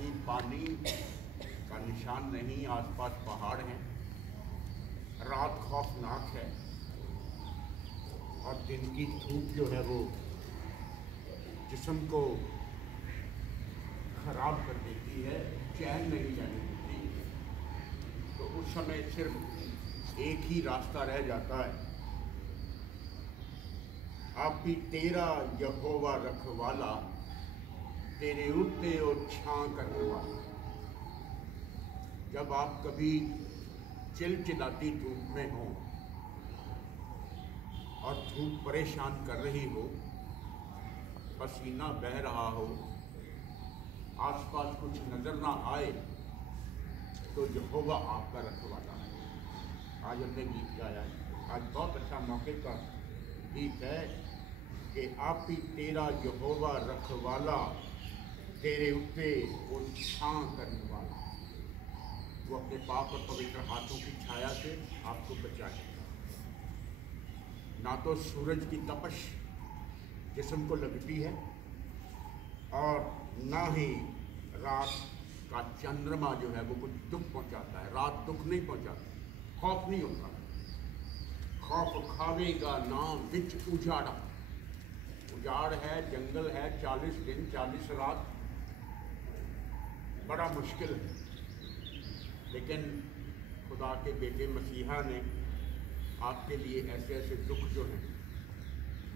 कहीं पानी का निशान नहीं, आसपास पहाड़ हैं, रात खौफनाक है और दिन की धूप जो है वो जिस्म को खराब कर देती है, चैन नहीं जाने देती। तो उस समय सिर्फ एक ही रास्ता रह जाता है, आप भी तेरा यहोवा रखवाला, तेरे उठते और छां करने वाला। जब आप कभी चिलचिलाती धूप में हो और धूप परेशान कर रही हो, पसीना बह रहा हो, आसपास कुछ नजर ना आए, तो यहोवा आपका रखवाला है। आज हमने गीत गाया है, आज बहुत अच्छा मौके का गीत है कि आप ही तेरा यहोवा रखवाला, तेरे ऊपर वो छां करने वाला। वो अपने पाक और पवित्र हाथों की छाया से आपको बचाएगा। ना तो सूरज की तपश जिस्म को लगती है और ना ही रात का चंद्रमा जो है वो कुछ दुख पहुंचाता है। रात दुख नहीं पहुंचाती, खौफ नहीं होता। खौफ खावेगा नाम बिच उजाड़ा। उजाड़ है, जंगल है, 40 दिन 40 रात, बड़ा मुश्किल है। लेकिन खुदा के बेटे मसीहा ने आपके लिए ऐसे ऐसे दुख जो हैं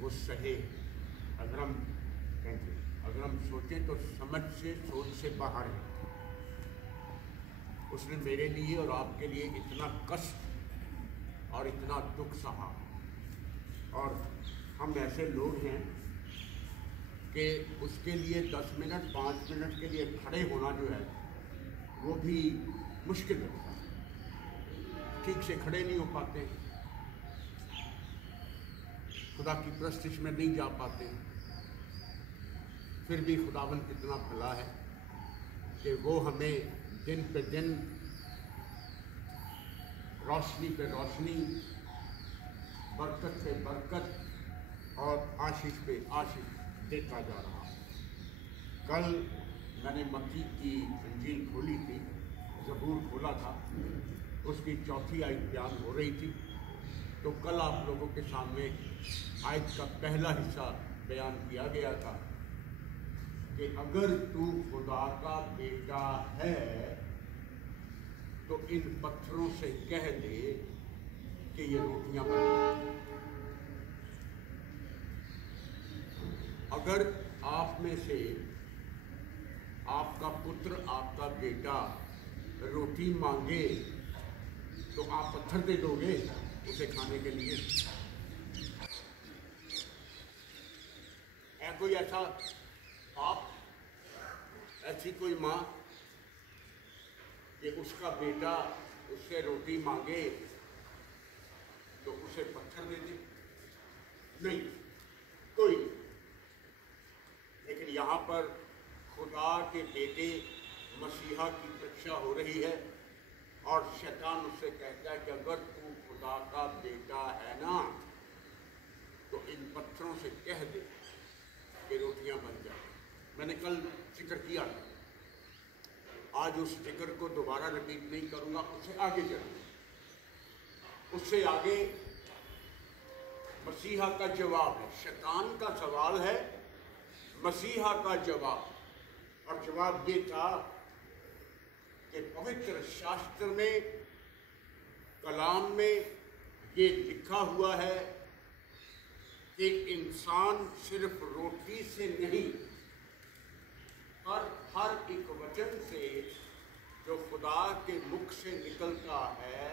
वो सहे। अगर हम सोचें तो समझ से, सोच से बाहर है। उसने मेरे लिए और आपके लिए इतना कष्ट और इतना दुख सहा। और हम ऐसे लोग हैं कि उसके लिए 10 मिनट 5 मिनट के लिए खड़े होना जो है वो भी मुश्किल लगता है। ठीक से खड़े नहीं हो पाते, खुदा की प्रस्तिश में नहीं जा पाते। फिर भी खुदावन कितना भला है कि वो हमें दिन पे दिन, रोशनी पे रोशनी, बरकत पे बरकत और आशीष पे आशीष देता जा रहा है। कल मैंने मत्ती की इंजील खोली थी, ज़बूर खोला था, उसकी चौथी आयत बयान हो रही थी। तो कल आप लोगों के सामने आयत का पहला हिस्सा बयान किया गया था कि अगर तू खुदा का बेटा है तो इन पत्थरों से कह दे कि ये रोटियां बन जाएं। अगर आप में से आपका पुत्र, आपका बेटा रोटी मांगे तो आप पत्थर दे दोगे उसे खाने के लिए? है कोई ऐसा बाप, ऐसी कोई माँ कि उसका बेटा उससे रोटी मांगे तो उसे पत्थर दे दे? नहीं, कोई नहीं। लेकिन यहाँ पर खुदा के बेटे मसीहा की परीक्षा हो रही है और शैतान उससे कहता है कि अगर तू खुदा का बेटा है ना तो इन पत्थरों से कह दे कि रोटियां बन जाए। मैंने कल जिक्र किया था, आज उस जिक्र को दोबारा रिपीट नहीं करूंगा, उससे आगे चलूंगा। उससे आगे मसीहा का जवाब है। शैतान का सवाल है, मसीहा का जवाब। और जवाब ये था कि पवित्र शास्त्र में, कलाम में ये लिखा हुआ है कि इंसान सिर्फ रोटी से नहीं पर हर एक वचन से जो खुदा के मुख से निकलता है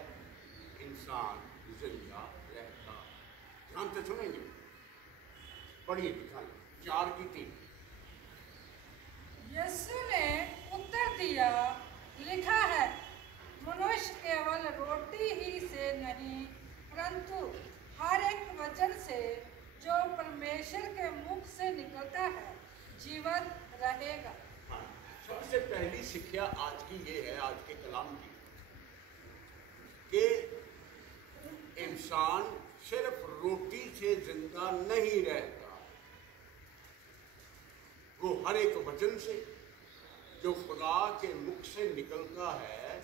इंसान जिंदा रहता। ध्यान से सुनेंगे, पढ़िए, दिखाइए 4 की 3। यीशु ने उत्तर दिया, लिखा है, मनुष्य केवल रोटी ही से नहीं परंतु हर एक वचन से जो परमेश्वर के मुख से निकलता है जीवित रहेगा। हाँ, सबसे पहली शिक्षा आज की ये है, आज के कलाम की, कि इंसान सिर्फ रोटी से जिंदा नहीं रहता, वो हर एक वचन से जो खुदा के मुख से निकलता है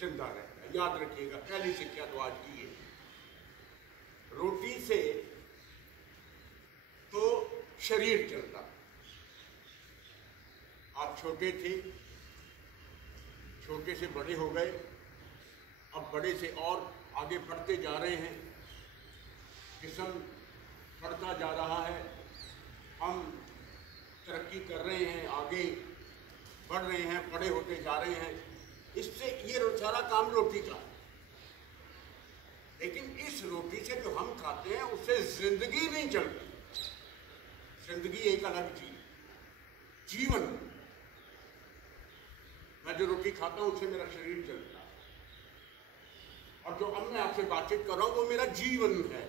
जिंदा रहता है। याद रखिएगा, पहली शिक्षा तो आज की है। रोटी से तो शरीर चलता। आप छोटे थे, छोटे से बड़े हो गए, अब बड़े से और आगे बढ़ते जा रहे हैं, जिस्म बढ़ता जा रहा है, हम तरक्की कर रहे हैं, आगे बढ़ रहे हैं, बड़े होते जा रहे हैं। इससे ये सारा काम रोटी का। लेकिन इस रोटी से जो हम खाते हैं उससे जिंदगी नहीं चलती। जिंदगी एक अलग चीज, जीवन। मैं जो रोटी खाता हूं उससे मेरा शरीर चलता है, और जो अब मैं आपसे बातचीत कर रहा हूं वो मेरा जीवन है।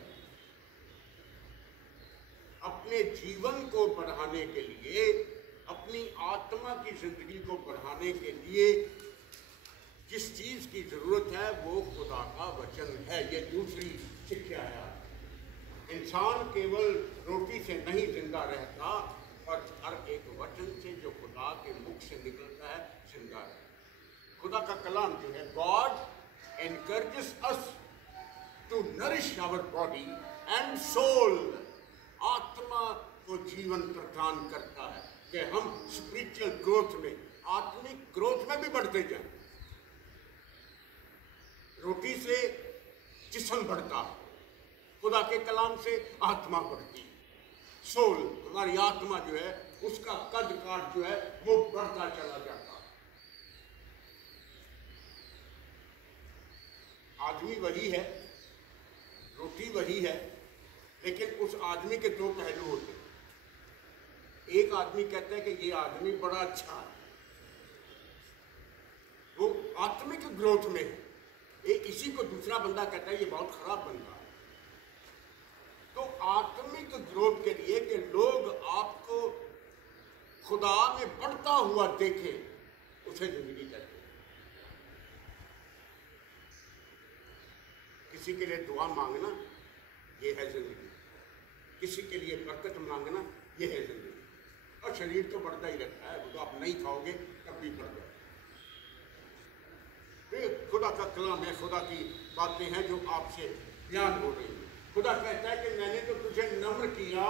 अपने जीवन को बढ़ाने के लिए, अपनी आत्मा की जिंदगी को बढ़ाने के लिए जिस चीज की जरूरत है वो खुदा का वचन है। ये दूसरी शिक्षा है। इंसान केवल रोटी से नहीं जिंदा रहता, पर हर एक वचन से जो खुदा के मुख से निकलता है जिंदा रहता। खुदा का कलाम जो है, God encourages us to nourish our body and soul. आत्मा को जीवन प्रदान करता है कि हम स्पिरिचुअल ग्रोथ में, आत्मिक ग्रोथ में भी बढ़ते जाएं। रोटी से जिस्म बढ़ता, खुदा के कलाम से आत्मा बढ़ती। सोल, हमारी आत्मा जो है उसका कद काठ जो है वो बढ़ता चला जाता। आदमी वही है, रोटी वही है, लेकिन उस आदमी के दो पहलू होते हैं। एक आदमी कहता है कि ये आदमी बड़ा अच्छा है, वो आत्मिक ग्रोथ में है। इसी को दूसरा बंदा कहता है ये बहुत खराब बंदा है। तो आत्मिक ग्रोथ के लिए कि लोग आपको खुदा में बढ़ता हुआ देखें, उसे जिंदगी कहते हैं। किसी के लिए दुआ मांगना ये है जिंदगी, किसी के लिए बरकत मांगना ये है जिंदगी। और शरीर तो बढ़ता ही रहता है, वो तो आप नहीं खाओगे तब भी बढ़ जाए। खुदा का कलाम है, खुदा की बातें हैं जो आपसे बयान हो रही हैं। खुदा कहता है कि मैंने तो तुझे नम्र किया,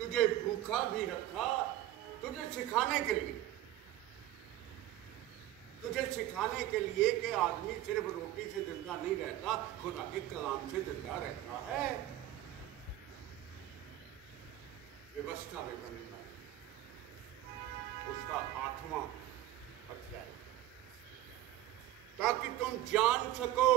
तुझे भूखा भी रखा, तुझे सिखाने के लिए, कि आदमी सिर्फ रोटी से जिंदा नहीं रहता, खुदा के कलाम से जिंदा रहता है। व्यवस्था में बनना उसका 8वां अध्याय, ताकि तुम जान सको,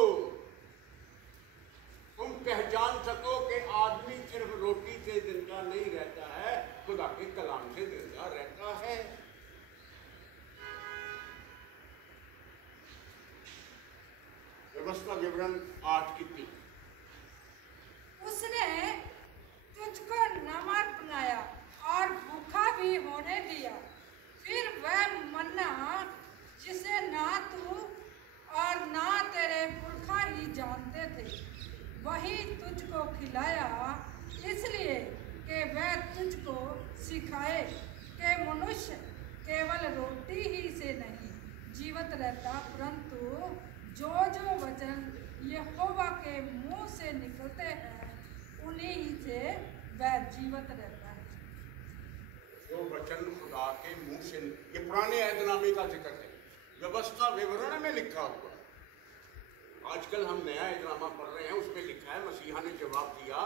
तुम पहचान सको कि आदमी सिर्फ रोटी से जिंदा नहीं रहता है, खुदा के कलाम से जिंदा रहता है। व्यवस्था विवरण 8 की 3। उसने तुझको नमक बनाया और भूखा भी होने दिया। फिर वह मन्ना जिसे ना तू और ना तेरे पुरखा ही जानते थे, वही तुझको खिलाया, इसलिए कि वह तुझको सिखाए कि मनुष्य केवल रोटी ही से नहीं जीवित रहता, परंतु जो जो वचन यहोवा के मुंह से निकलते हैं उन्हीं ही से वह जीवित रहता है। जो वचन खुदा के मुंह से, ये पुराने ऐदनामे का जिक्र है, व्यवस्था विवरण में लिखा हुआ है। आजकल हम नया ऐदनामा पढ़ रहे हैं, उसमें लिखा है, मसीहा ने जवाब दिया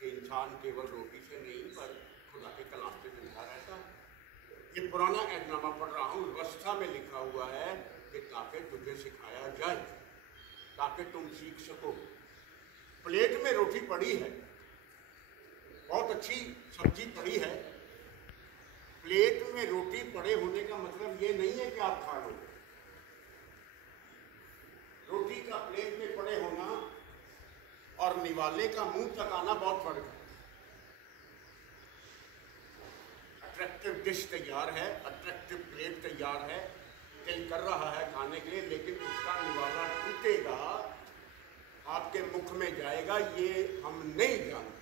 कि इंसान केवल रोटी से नहीं पर खुदा के कलाम से जिंदा रहता है। ये पुराना ऐदनामा पढ़ रहा हूँ, व्यवस्था में लिखा हुआ है कि ताकि तुझे सिखाया जाए, ताकि तुम सीख सको। प्लेट में रोटी पड़ी है, बहुत अच्छी सब्जी पड़ी है, प्लेट में रोटी पड़े होने का मतलब ये नहीं है कि आप खा लो। रोटी का प्लेट में पड़े होना और निवाले का मुंह तक आना बहुत फर्क है। अट्रैक्टिव डिश तैयार है, अट्रैक्टिव प्लेट तैयार है, दिल कर रहा है खाने के लिए, लेकिन उसका निवाला टूटेगा, आपके मुख में जाएगा, ये हम नहीं जानते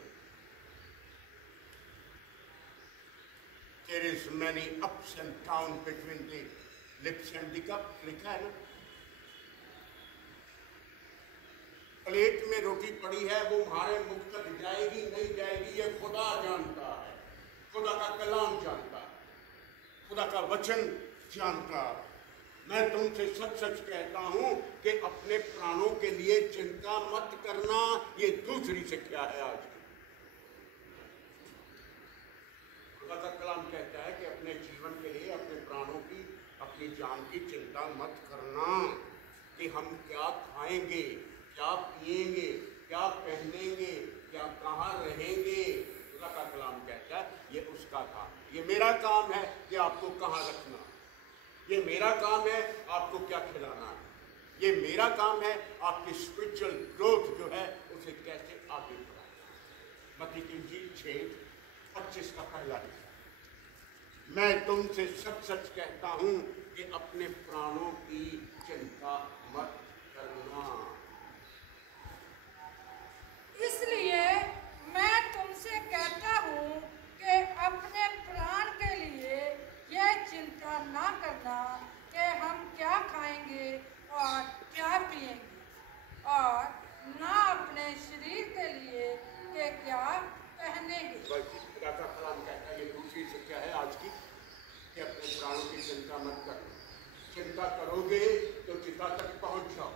कि There is many ups and downs between the lips and the cup, लिखा है ना। प्लेट में रोटी पड़ी है, वो हमारे मुख तक जाएगी नहीं जाएगी ये खुदा जानता है, खुदा का कलाम जानता है, खुदा का वचन जानता है। मैं तुमसे सच सच कहता हूं कि अपने प्राणों के लिए चिंता मत करना, ये दूसरी शिक्षा है आज की। खुदा का कलाम कहता है कि अपने जीवन के लिए, अपने प्राणों की, अपनी जान की चिंता मत करना कि हम क्या खाएंगे, क्या पिएंगे, क्या पहनेंगे, क्या कहाँ रहेंगे। खुदा का कलाम कहता है ये उसका काम, ये मेरा काम है कि आपको कहाँ रखना, ये मेरा काम है आपको क्या खिलाना है, ये मेरा काम है आपकी स्पिरिचुअल ग्रोथ जो है उसे कैसे आगे बढ़ाना। मत्ती की इंजील 6:25 का पहला हिस्सा। मैं तुमसे सच सच कहता हूं कि अपने प्राणों की चिंता मत करना। इसलिए मैं तुमसे कहता हूँ कि अपने प्राण के लिए यह चिंता ना करना कि हम क्या खाएंगे और क्या पिएंगे, और ना अपने शरीर के लिए कि क्या पहनेंगे। खुदा का कलाम कहता है ये दूसरी शिक्षा है आज की कि अपने प्राणों की चिंता मत करना। चिंता करोगे तो चिता तक पहुंच जाओ।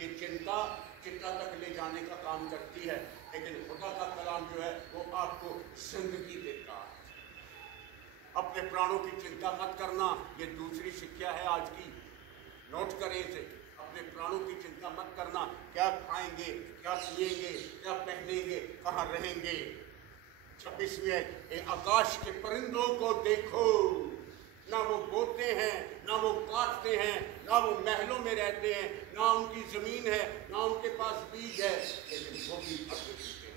ये चिंता चिता तक ले जाने का काम करती है, लेकिन खुदा का कलाम जो है वो आपको जिंदगी देता है। अपने प्राणों की चिंता मत करना, ये दूसरी शिक्षा है आज की। नोट करें इसे, अपने प्राणों की चिंता मत करना। क्या खाएंगे, क्या पिएंगे, क्या पहनेंगे, कहाँ रहेंगे। 26वें, आकाश के परिंदों को देखो, ना वो बोते हैं, ना वो काटते हैं, ना वो महलों में रहते हैं, ना उनकी जमीन है, ना उनके पास बीज है, लेकिन वो भी अपने हैं।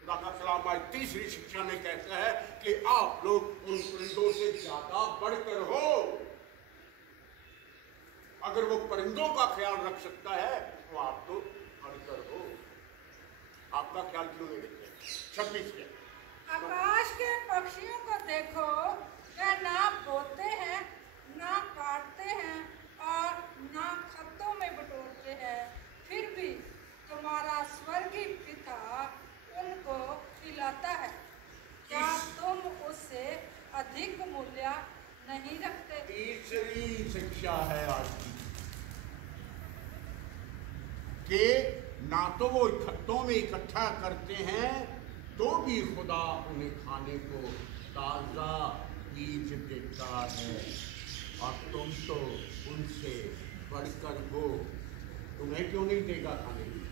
खुदा का कलाम आज तीसरी शिक्षा में कहता है कि आप लोग उन परिंदों से ज्यादा बढ़कर हो। अगर वो परिंदों का ख्याल रख सकता है तो आप तो बढ़कर हो। आपका ख्याल क्यों नहीं रखते? 26 आकाश के पक्षियों को देखो, वे ना बोते हैं, ना काटते हैं और ना खत्तों में बटोरते हैं, फिर भी तुम्हारा स्वर्गीय पिता उनको खिलाता है। क्या तुम उससे अधिक मूल्य नहीं रखते? तीसरी शिक्षा है आज की कि ना तो वो खत्तों में इकट्ठा करते हैं तो भी खुदा उन्हें खाने को ताजा बीज देता है, और तुम तो उनसे बढ़कर हो। तुम्हें क्यों नहीं देगा खाने की?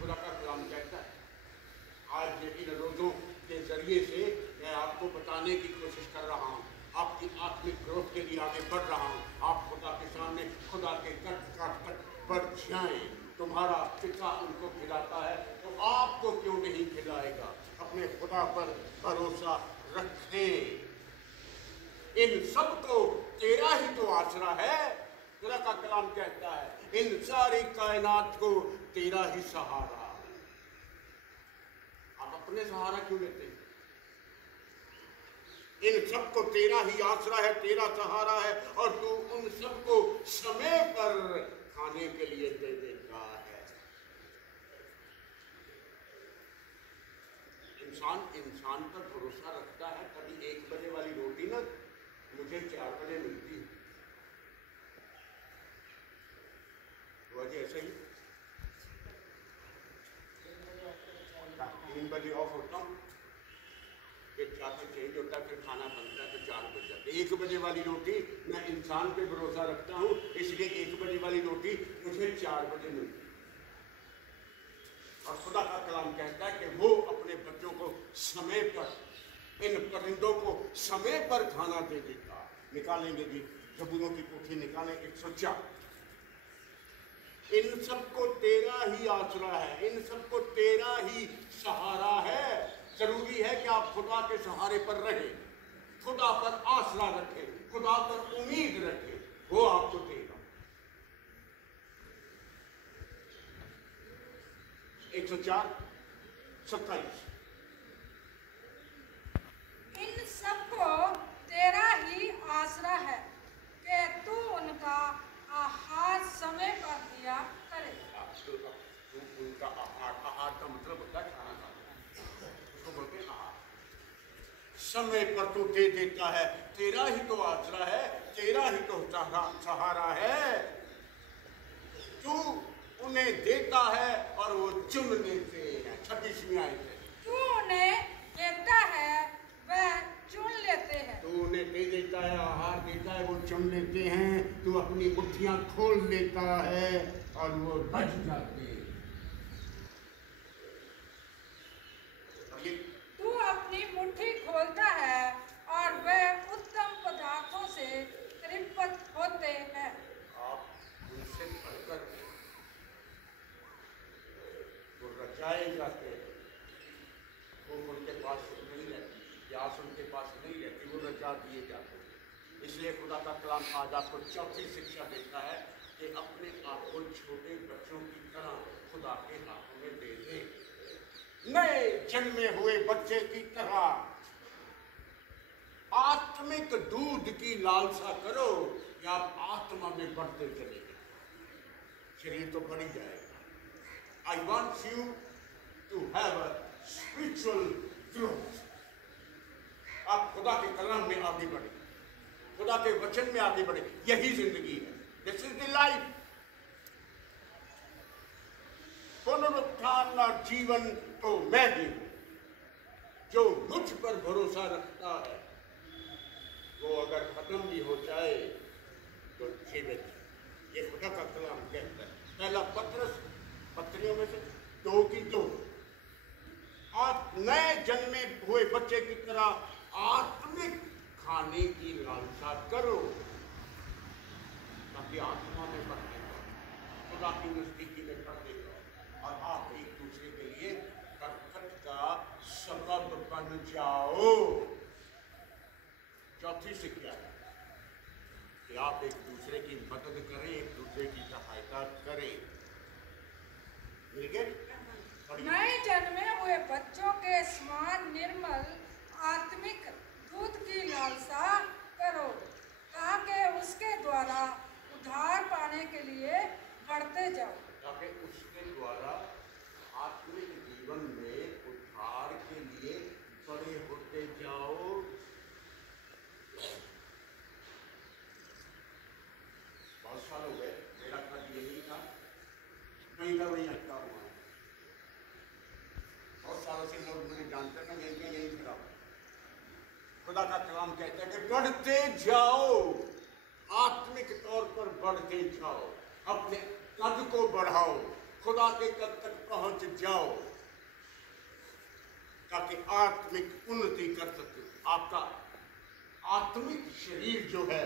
खुदा का कलाम कहता है। आज इन रोज़ों के जरिए से मैं आपको बताने की कोशिश कर रहा हूँ, आपकी आत्मिक ग्रोथ के लिए आगे बढ़ रहा हूँ। आप खुदा के सामने खुदा के कट पर जाएं। तुम्हारा पिता उनको खिलाता है तो आपको क्यों नहीं खिलाएगा? अपने खुदा पर भरोसा रखें। इन सब को तेरा ही तो आसरा है। खुदा का कलाम कहता है इन सारी कायनात को तेरा ही सहारा। आप अपने सहारा क्यों लेते हैं? इन सबको तेरा ही आसरा है, तेरा सहारा है, और तू उन सबको समय पर खाने के लिए दे देता है। इंसान पर भरोसा रखता है। कभी 1 बजे वाली रोटी ना मुझे 4 बजे मिलती है, तो आज ऐसा ही 3 बजे ऑफ होता हूँ, फिर 4 बजे चेंज होता है, फिर खाना बनता है तो 4 बज जाते हैं। 1 बजे वाली रोटी मैं इंसान पे भरोसा रखता हूँ, इसलिए 1 बजे वाली रोटी मुझे 4 बजे मिलती है। और खुदा का कलाम कहता है कि वो अपने बच्चों को समय पर, इन परिंदों को समय पर खाना दे देगा। निकालेंगे जी ज़बूरों की पोथी, निकालें 104। इन सबको तेरा ही आसरा है, इन सबको तेरा ही सहारा है। जरूरी है कि आप खुदा के सहारे पर रहें, खुदा पर आसरा रखें, खुदा पर उम्मीद रखें, वो आपको देगा। 104:27 समय पर तू दे देता है, तेरा ही तो आसरा है, तेरा ही तो सहारा है। तू उन्हें देता है और वो चुन लेते हैं। 26वीं आयत है। तू उन्हें देता है, वह चुन लेते हैं। तू उन्हें दे देता है, आहार देता है, वो चुन लेते हैं। तू अपनी मुट्ठियां खोल लेता है और वो बच जाते हैं। तू अपनी मुट्ठी खोलता है और वह उत्तम पदार्थों से तृप्त होते हैं। आप उनसे बढ़कर वो रचाए जाते हैं। वो उनके पास नहीं रहती, प्यास उनके पास नहीं रहती, वो रचा दिए जाते हैं। इसलिए खुदा का कलाम आज आपको चौथी शिक्षा देता है कि अपने आप को छोटे बच्चों की तरह खुदा के हाथों में दे दे। नए जन्मे हुए बच्चे की तरह आत्मिक दूध की लालसा करो कि आप आत्मा में बढ़ते चले जाए, शरीर तो बढ़ ही जाएगा। I want you to have a spiritual growth. आप खुदा के कलाम में आगे बढ़े, खुदा के वचन में आगे बढ़े। यही जिंदगी है। This is the life. पुनरुत्थान और जीवन तो मैं ही हूं। जो मुझ पर भरोसा रखता है वो अगर खत्म भी हो जाए तो जीवित। ये खुदा का कलाम कहता है। पहला पत्रस पत्रियों में से 2 की 2। आप नए जन्मे हुए बच्चे की तरह आत्मिक खाने की लालसा करो ताकि आत्मा में बढ़ते जाओ, खुदा की नजदीकी में बढ़ते जाओ और आप एक दूसरे के लिए बरकत का सबब बन जाओ। चौथी शिक्षा है कि आप एक दूसरे की मदद करें, एक दूसरे की सहायता करें। नए जन्मे हुए बच्चों के समान निर्मल आत्मिक दूध की लालसा करो ताकि उसके द्वारा उद्धार पाने के लिए बढ़ते जाओ। ताकि उसके द्वारा आत्मिक जीवन में उद्धार के लिए बड़े होते जाओ। बहुत साल हो गए, मेरा कद यही था, वहीं का वहीं अटका हुआ। बहुत सालों से लोग मुझे जानते हैं, यही खड़ा हुआ। खुदा का कलाम कहता है कि बढ़ते जाओ, आत्मिक तौर पर बढ़ते जाओ, अपने कद को बढ़ाओ, खुदा के कद तक पहुंच जाओ ताकि आत्मिक उन्नति कर सके। आपका आत्मिक शरीर जो है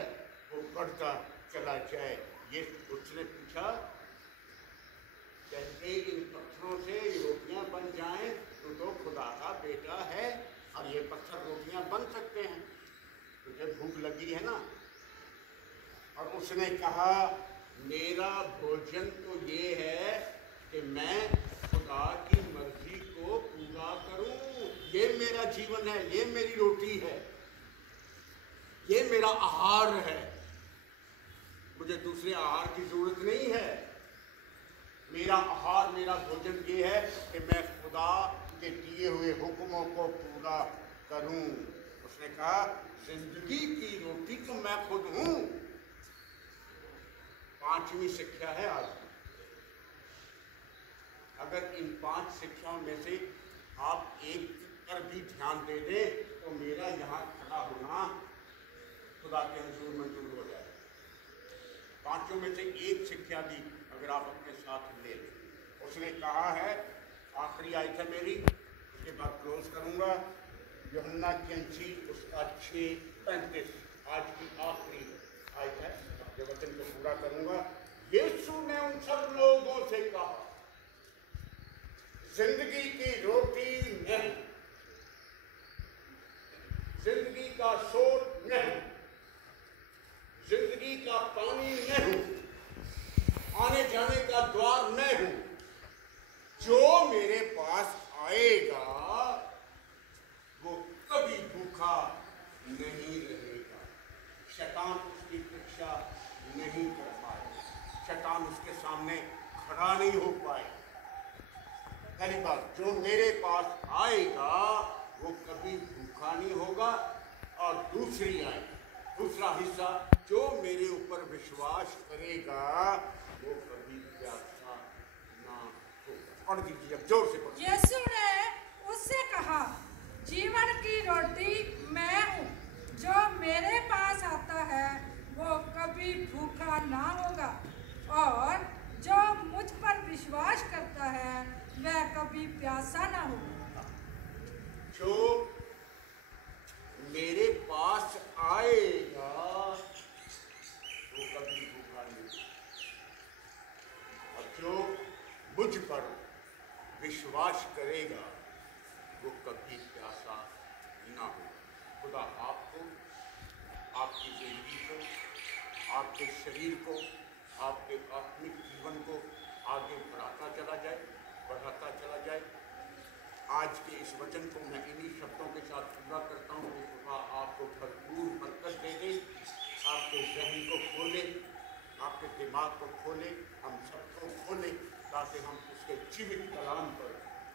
वो बढ़ता चला जाए। ये उसने पूछा कैसे इन पत्थरों से रोटियां बन जाएं, तो खुदा का बेटा है और ये पत्थर रोटियां बन सकते हैं। तुझे भूख लगी है ना? और उसने कहा मेरा भोजन तो ये है कि मैं खुदा की मर्जी को पूरा करूं। ये मेरा जीवन है, ये मेरी रोटी है, ये मेरा आहार है। मुझे दूसरे आहार की जरूरत नहीं है। मेरा आहार, मेरा भोजन ये है कि मैं खुदा के दिए हुए हुक्मों को पूरा करूं। उसने कहा जिंदगी की रोटी तो मैं खुद हूं। 5वीं शिक्षा है आज की। अगर इन 5 शिक्षाओं में से आप एक पर भी ध्यान दे दें तो मेरा यहाँ खड़ा होना खुदा के हुजूर मंजूर हो जाए। 5 में से एक शिक्षा भी अगर आप अपने साथ ले लें। उसने कहा है, आखिरी आयत है मेरी, उसके बाद क्लोज करूंगा, यूहन्ना की इंजील उसका 6:35 आज की आखिरी आयत है। अपने वचन को पूरा करूंगा। यीशु ने उन सब लोगों से कहा जिंदगी की रोटी नहीं, जिंदगी का स्रोत नहीं, जिंदगी का पानी मैं हूं, आने जाने का द्वार मैं हूं। जो मेरे पास आएगा वो कभी भूखा नहीं रहेगा। शैतान उसकी परीक्षा नहीं कर पाए, शैतान उसके सामने खड़ा नहीं हो पाए। पहली बात, जो मेरे पास आएगा वो कभी भूखा भूखा नहीं होगा, और दूसरा हिस्सा, जो मेरे ऊपर विश्वास करेगा वो कभी प्यासा ना होगा। पढ़ दीजिए, अब जोर से पढ़। यीशु ने उससे कहा, जीवन की रोटी मैं हूँ, जो मेरे पास आता है वो कभी भूखा ना होगा, और जो मुझ पर विश्वास करता है वह कभी प्यासा ना होगा। जो मेरे पास आएगा वो कभी भूखा नहीं होगा, और जो मुझ पर विश्वास करेगा वो कभी प्यासा ना होगा। खुदा आपको, आपकी जिंदगी को, आपके शरीर को, आपके आत्मिक जीवन को आगे बढ़ाता चला जाए। आज के इस वचन को मैं इन्हीं शब्दों के साथ पूरा करता हूँ कि खुदा आपको भरपूर बरकत दे दे, आपके जहन को खोले, आपके दिमाग को खोले, हम सबको खोले, ताकि हम उसके जीवित कलाम पर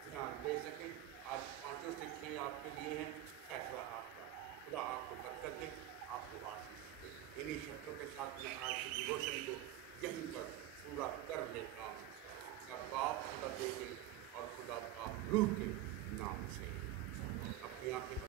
ध्यान दे सकें। आज 5 शिक्षाएं आपके लिए हैं, फैसला आपका। खुदा आपको बरकत दे, आपको आशीष दे। इन्हीं शब्दों के साथ मैं आज के डिवोशन को यहीं पर पूरा कर लेता हूँ। बाप, खुदा बेटे और खुदा बाप रूह के नाम से अपनी आंखें